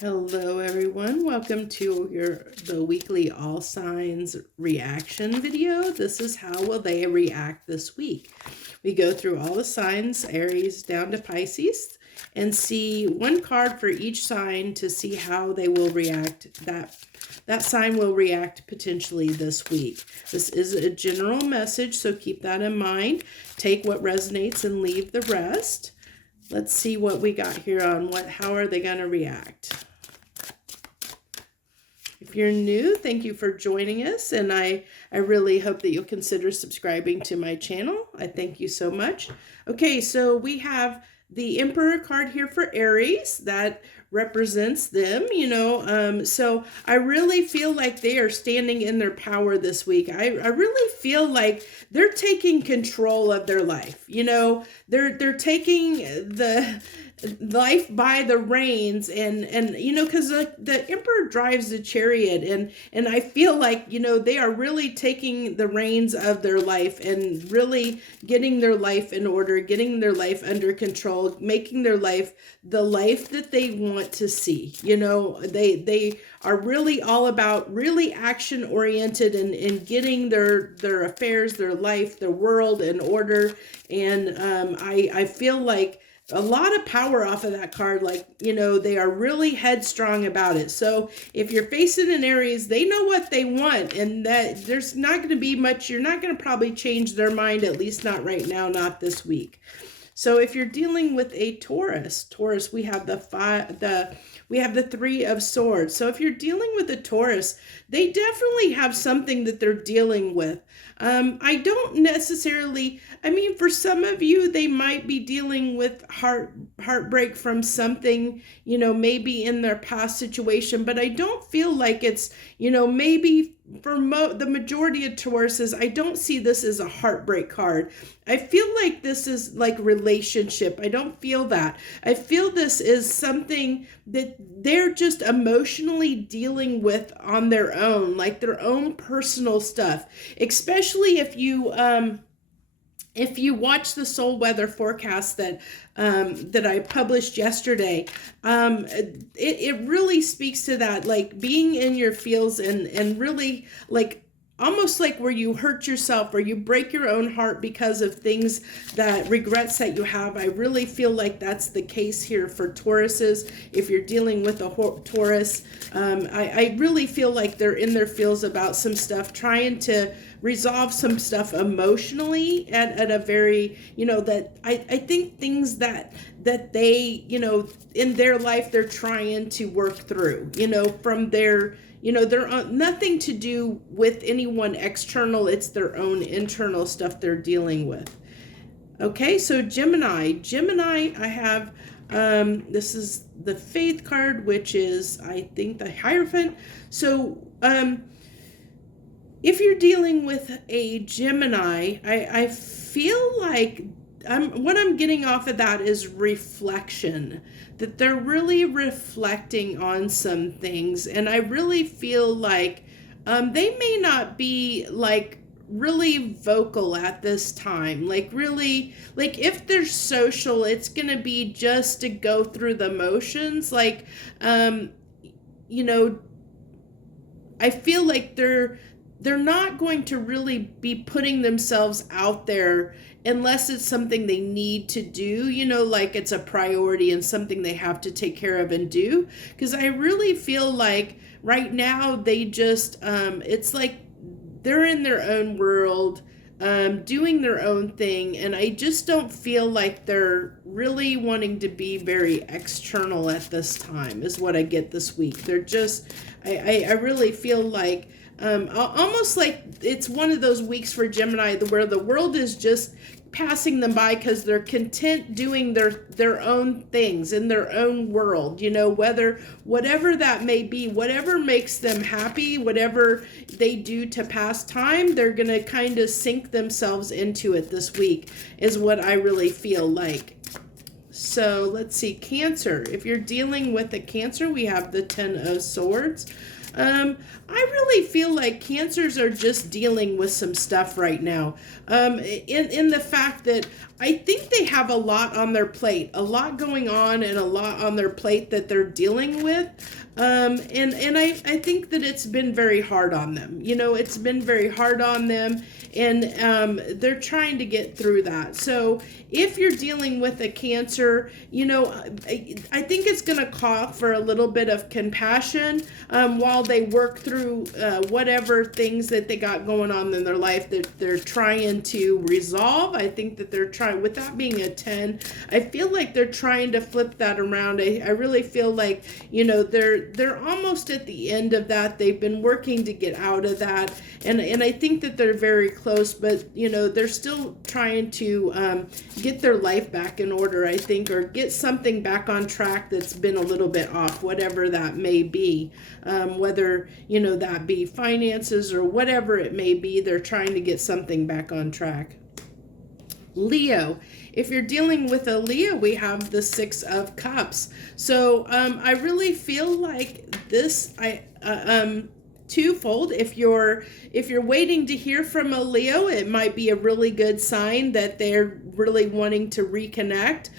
Hello everyone, welcome to the weekly all signs reaction video. This is how will they react this week. We go through all the signs, Aries down to Pisces, and see one card for each sign to see how they will react. That sign will react potentially this week. This is a general message, so keep that in mind. Take what resonates and leave the rest. Let's see what we got here on how are they going to react. If you're new, thank you for joining us, and I really hope that you'll consider subscribing to my channel. I thank you so much. Okay, so we have the Emperor card here for Aries. That represents them, so I really feel like they are standing in their power this week. I really feel like they're taking control of their life. They're taking the life by the reins, and because the Emperor drives the chariot, and I feel like they are really taking the reins of their life and really getting their life in order, getting their life under control, making their life the life that they want to see. They are really all about really action oriented and getting their affairs, their life, their world in order. And I feel like a lot of power off of that card. They are really headstrong about it. So if you're facing an Aries, they know what they want, and that there's not going to be much. You're not going to probably change their mind, at least not right now, not this week. So if you're dealing with a Taurus, we have the Three of Swords. So if you're dealing with a Taurus, they definitely have something that they're dealing with. I don't necessarily, for some of you, they might be dealing with heartbreak from something, maybe in their past situation, but I don't feel like it's, maybe for the majority of Tauruses, I don't see this as a heartbreak card. I feel like this is like relationship. I don't feel that. I feel this is something that they're just emotionally dealing with on their own, like their own personal stuff, especially if you watch the soul weather forecast that I published yesterday, it really speaks to that, like being in your feels and really like almost like where you hurt yourself or you break your own heart because of things, that regrets that you have. I really feel like that's the case here for Tauruses. If you're dealing with a Taurus, I really feel like they're in their feels about some stuff, trying to resolve some stuff emotionally at a very, that I think things that they, in their life, they're trying to work through, from their, they're nothing to do with anyone external. It's their own internal stuff they're dealing with. Okay, so Gemini, I have, this is the Faith card, which is, I think, the Hierophant. So, if you're dealing with a Gemini, I feel like what I'm getting off of that is reflection, that they're really reflecting on some things. And I really feel like they may not be like really vocal at this time. Like really, like if they're social, it's going to be just to go through the motions. Like, I feel like they're not going to really be putting themselves out there unless it's something they need to do, like it's a priority and something they have to take care of and do. Because I really feel like right now they just, it's like they're in their own world, doing their own thing. And I just don't feel like they're really wanting to be very external at this time, is what I get this week. They're just, I really feel like, almost like it's one of those weeks for Gemini where the world is just passing them by because they're content doing their own things in their own world, whatever that may be, whatever makes them happy, whatever they do to pass time, they're gonna kind of sink themselves into it this week, is what I really feel like. So let's see, Cancer. If you're dealing with a Cancer, we have the Ten of Swords. I really feel like Cancers are just dealing with some stuff right now. In the fact that I think they have a lot on their plate, a lot going on and a lot on their plate that they're dealing with. And I think that it's been very hard on them. You know, it's been very hard on them, and they're trying to get through that. So if you're dealing with a Cancer, you know, I think it's going to call for a little bit of compassion while they work through whatever things that they got going on in their life that they're trying to resolve. I think that they're trying, with that being a 10, I feel like they're trying to flip that around. I really feel like, you know, they're almost at the end of that. They've been working to get out of that, and I think that they're very close, but you know, they're still trying to get their life back in order, I think, or get something back on track that's been a little bit off, whatever that may be. Whether, you know, that be finances or whatever it may be, they're trying to get something back on track. Leo, if you're dealing with a Leo, we have the 6 of Cups. So I really feel like this, twofold. If you're waiting to hear from a Leo, it might be a really good sign that they're really wanting to reconnect.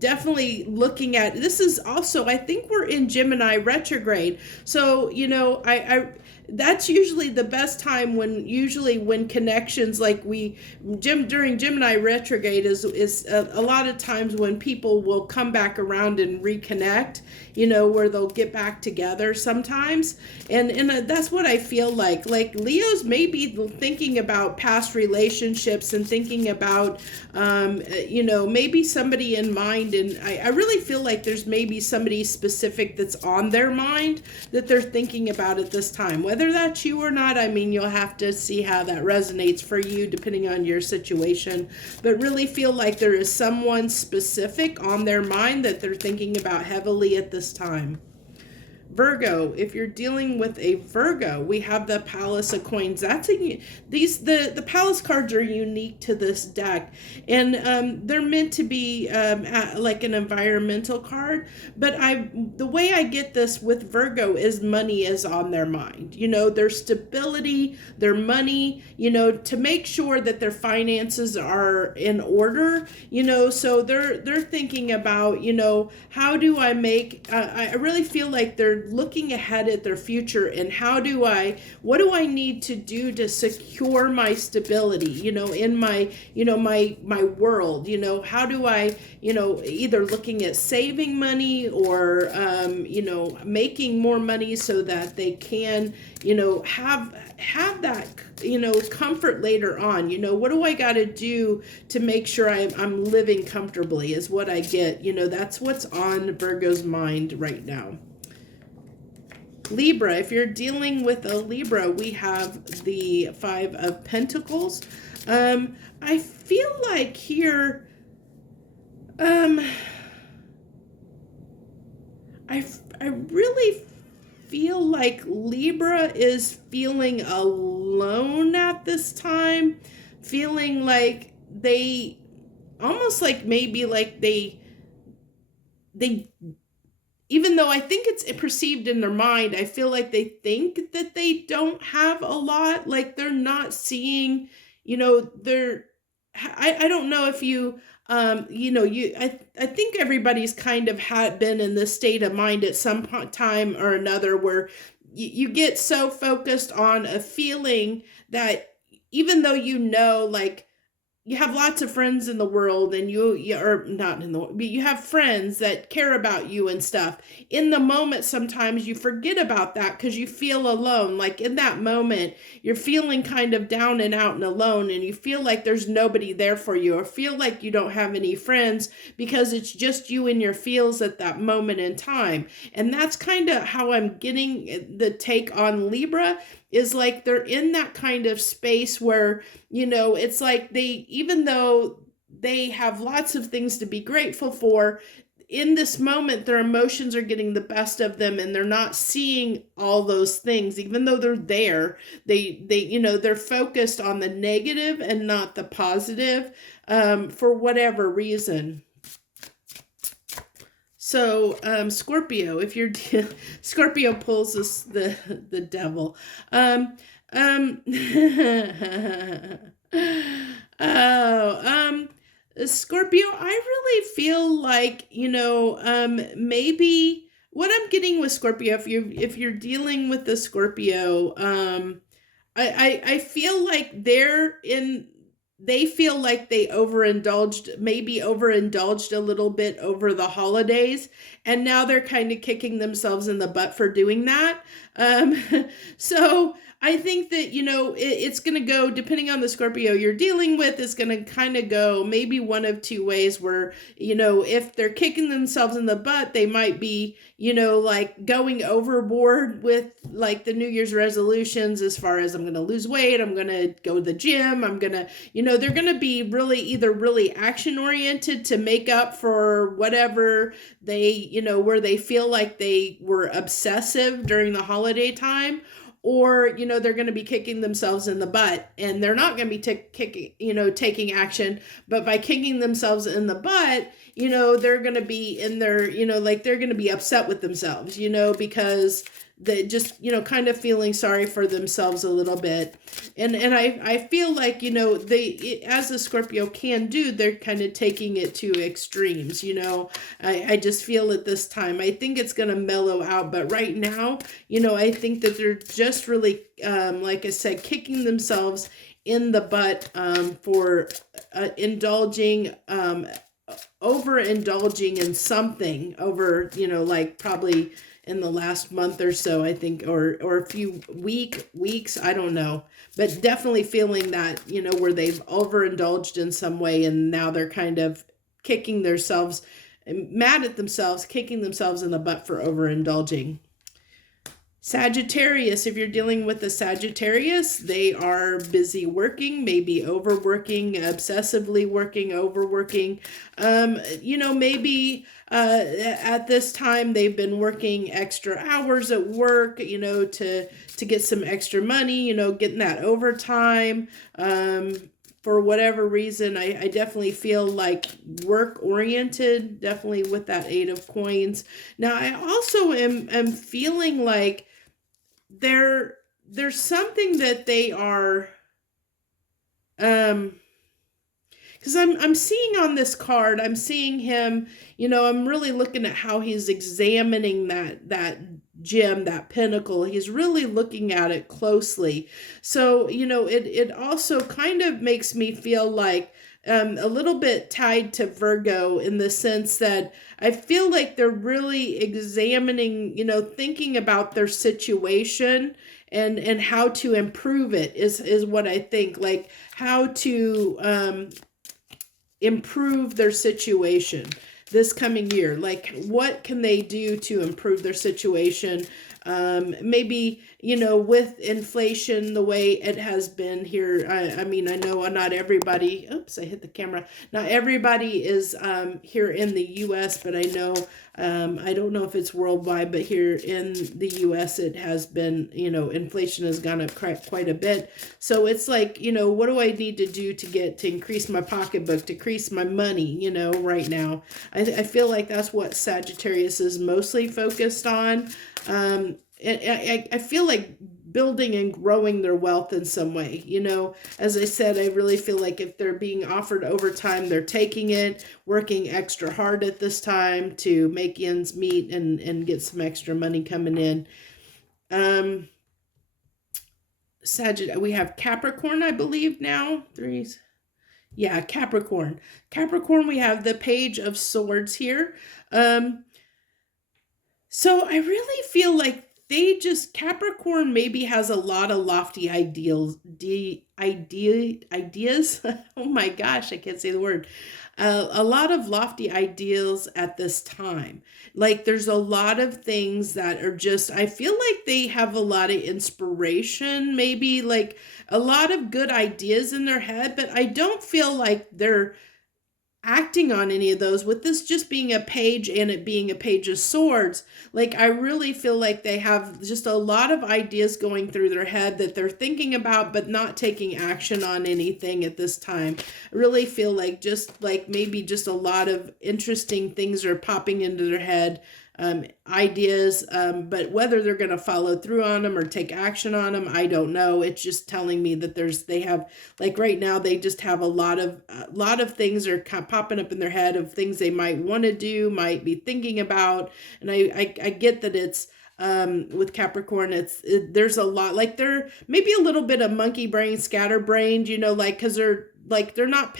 Definitely looking at, this is also, I think we're in Gemini retrograde. So, you know, I that's usually the best time when connections, like during Gemini retrograde is a lot of times when people will come back around and reconnect, you know, where they'll get back together sometimes. And that's what I feel like Leos may be thinking about past relationships and thinking about, you know, maybe somebody in mind. And I really feel like there's maybe somebody specific that's on their mind that they're thinking about at this time. Whether that's you or not, I mean, you'll have to see how that resonates for you depending on your situation. But really feel like there is someone specific on their mind that they're thinking about heavily at this time. Virgo, if you're dealing with a Virgo, we have the Palace of Coins. That's the Palace cards are unique to this deck, and they're meant to be like an environmental card. But the way I get this with Virgo is money is on their mind. You know, their stability, their money. You know, to make sure that their finances are in order. You know, so they're thinking about, you know, how do I make? I really feel like they're looking ahead at their future, and what do I need to do to secure my stability, you know, in my, you know, my world, you know, how do I, you know, either looking at saving money or, you know, making more money so that they can, you know, have that, you know, comfort later on. You know, what do I got to do to make sure I'm living comfortably is what I get. You know, that's what's on Virgo's mind right now. Libra, if you're dealing with a Libra, we have the 5 of Pentacles. I feel like here, I really feel like Libra is feeling alone at this time, feeling like they almost like maybe like they even though I think it's perceived in their mind, I feel like they think that they don't have a lot, like they're not seeing, you know, I don't know if you, you know, I think everybody's kind of been in this state of mind at some time or another where you get so focused on a feeling that even though you know, like, you have lots of friends in the world, and you are not in the world, but you have friends that care about you and stuff. In the moment, sometimes you forget about that because you feel alone. Like in that moment, you're feeling kind of down and out and alone, and you feel like there's nobody there for you, or feel like you don't have any friends because it's just you and your feels at that moment in time. And that's kind of how I'm getting the take on Libra, is like they're in that kind of space where, you know, it's like even though they have lots of things to be grateful for, in this moment, their emotions are getting the best of them, and they're not seeing all those things, even though they're there. They you know, they're focused on the negative and not the positive, for whatever reason. So, Scorpio, if you're Scorpio pulls this, the devil. Um, oh, Scorpio, I really feel like, maybe what I'm getting with Scorpio, if you're dealing with the Scorpio, I feel like they feel like they maybe overindulged a little bit over the holidays, and now they're kind of kicking themselves in the butt for doing that. Um, so I think that, it's going to go, depending on the Scorpio you're dealing with, it's going to kind of go maybe one of two ways where, if they're kicking themselves in the butt, they might be, like going overboard with like the New Year's resolutions as far as I'm going to lose weight, I'm going to go to the gym, I'm going to, they're going to be either really action oriented to make up for whatever they, where they feel like they were obsessive during the holiday time, or they're going to be kicking themselves in the butt, and they're not going to be taking action, but by kicking themselves in the butt, they're going to be in their, like they're going to be upset with themselves, because they just, kind of feeling sorry for themselves a little bit. And I feel like, as a Scorpio can do, they're kind of taking it to extremes, I just feel at this time, I think it's going to mellow out. But right now, I think that they're just really, like I said, kicking themselves in the butt for indulging, overindulging in something over, like probably in the last month or so, I think, or a few weeks, I don't know, but definitely feeling that, where they've overindulged in some way, and now they're kind of kicking themselves, mad at themselves, kicking themselves in the butt for overindulging. Sagittarius, if you're dealing with a Sagittarius, they are busy working, maybe overworking, obsessively working, overworking. Maybe at this time they've been working extra hours at work, to get some extra money, getting that overtime. For whatever reason, I definitely feel like work oriented, definitely with that Eight of Coins. Now, I also am feeling like there's something that they are, because I'm seeing on this card, I'm seeing him, I'm really looking at how he's examining that gem, that pinnacle. He's really looking at it closely. So, it also kind of makes me feel like a little bit tied to Virgo, in the sense that I feel like they're really examining, thinking about their situation and how to improve it is what I think, like how to improve their situation this coming year. Like, what can they do to improve their situation? Maybe, with inflation the way it has been here. I mean, I know not everybody, oops, I hit the camera. Not everybody is here in the U.S., but I know, I don't know if it's worldwide, but here in the U.S. it has been, inflation has gone up quite a bit. So it's like, what do I need to do to increase my pocketbook, to increase my money, right now? I feel like that's what Sagittarius is mostly focused on. I feel like building and growing their wealth in some way. As I said, I really feel like if they're being offered overtime, they're taking it, working extra hard at this time to make ends meet and get some extra money coming in. We have Capricorn, I believe now. Threes. Yeah, Capricorn. Capricorn, we have the Page of Swords here. So I really feel like Capricorn maybe has a lot of lofty ideas. Oh my gosh, I can't say the word. A lot of lofty ideals at this time. Like, there's a lot of things that are just, I feel like they have a lot of inspiration, maybe like a lot of good ideas in their head, but I don't feel like they're acting on any of those. With this just being a page and it being a page of swords, like I really feel like they have just a lot of ideas going through their head that they're thinking about but not taking action on anything at this time. I really feel like just like maybe just a lot of interesting things are popping into their head, ideas, but whether they're going to follow through on them or take action on them, I don't know. It's just telling me that they have, like right now, they just have a lot of things are kind of popping up in their head of things they might want to do, might be thinking about. And I get that it's, with Capricorn, there's a lot, like they're maybe a little bit of monkey brain, scatterbrained, like, cause they're not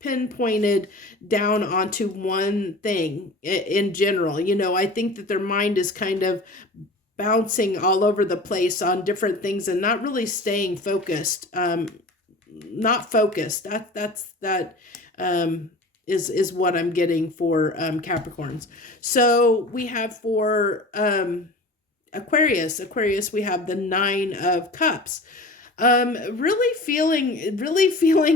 pinpointed down onto one thing in general. I think that their mind is kind of bouncing all over the place on different things and not really staying focused. Not focused. That is what I'm getting for Capricorns. So we have for Aquarius, we have the 9 of Cups. Really feeling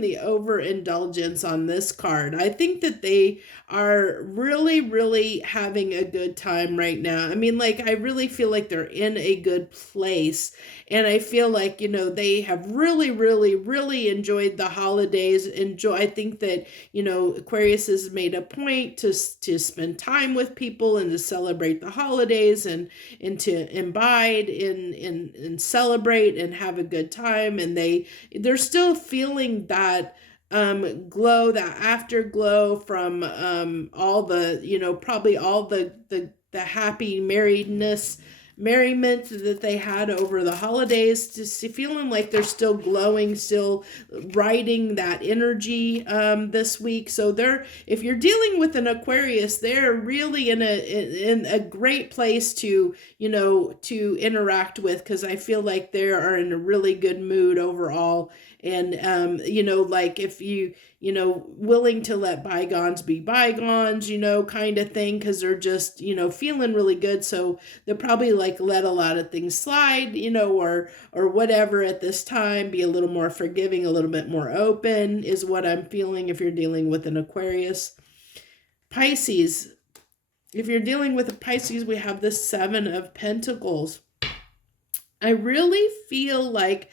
the overindulgence on this card. I think that they are really having a good time right now. I mean, like, I really feel like they're in a good place. And I feel like, they have really enjoyed the holidays. I think that, Aquarius has made a point to spend time with people and to celebrate the holidays and to imbibe and celebrate and have a good time. And they're still feeling that glow, that afterglow from all the, probably all the happy merriment that they had over the holidays, to see, feeling like they're still glowing, still riding that energy this week. So if you're dealing with an Aquarius, they're really in a great place to interact with, because I feel like they are in a really good mood overall. And like if willing to let bygones be bygones, kind of thing, because they're just feeling really good. So they'll probably like let a lot of things slide, or whatever at this time, be a little more forgiving, a little bit more open, is what I'm feeling if you're dealing with an Aquarius. Pisces, if you're dealing with a Pisces, we have the 7 of Pentacles. I really feel like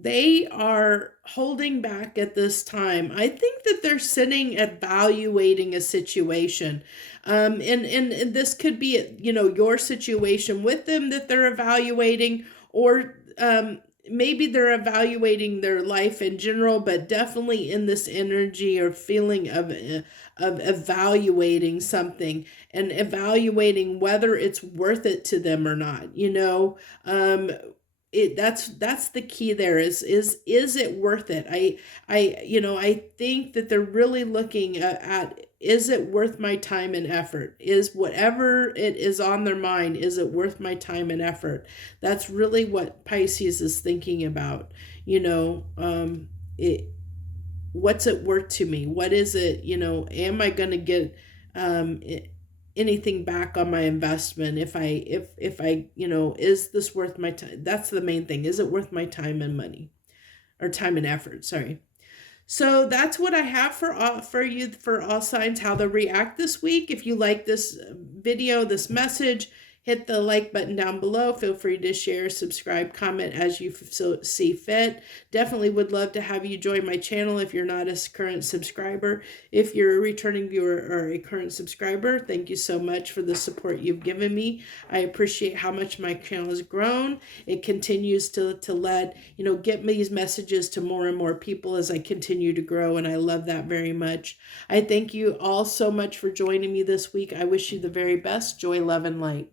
they are holding back at this time. I think that they're sitting evaluating a situation. And this could be, your situation with them that they're evaluating, or maybe they're evaluating their life in general, but definitely in this energy or feeling of evaluating something and evaluating whether it's worth it to them or not. That's the key there, is it worth it? I think that they're really looking at, is it worth my time and effort? Is whatever it is on their mind, is it worth my time and effort? That's really what Pisces is thinking about. What's it worth to me? What is it? Am I going to get anything back on my investment? If I is this worth my time? That's the main thing. Is it worth my time and money, or time and effort? Sorry. So that's what I have for you, for all signs, how they'll react this week. If you like this video, this message, hit the like button down below. Feel free to share, subscribe, comment as you see fit. Definitely would love to have you join my channel if you're not a current subscriber. If you're a returning viewer or a current subscriber, thank you so much for the support you've given me. I appreciate how much my channel has grown. It continues to let, get these messages to more and more people as I continue to grow, and I love that very much. I thank you all so much for joining me this week. I wish you the very best. Joy, love, and light.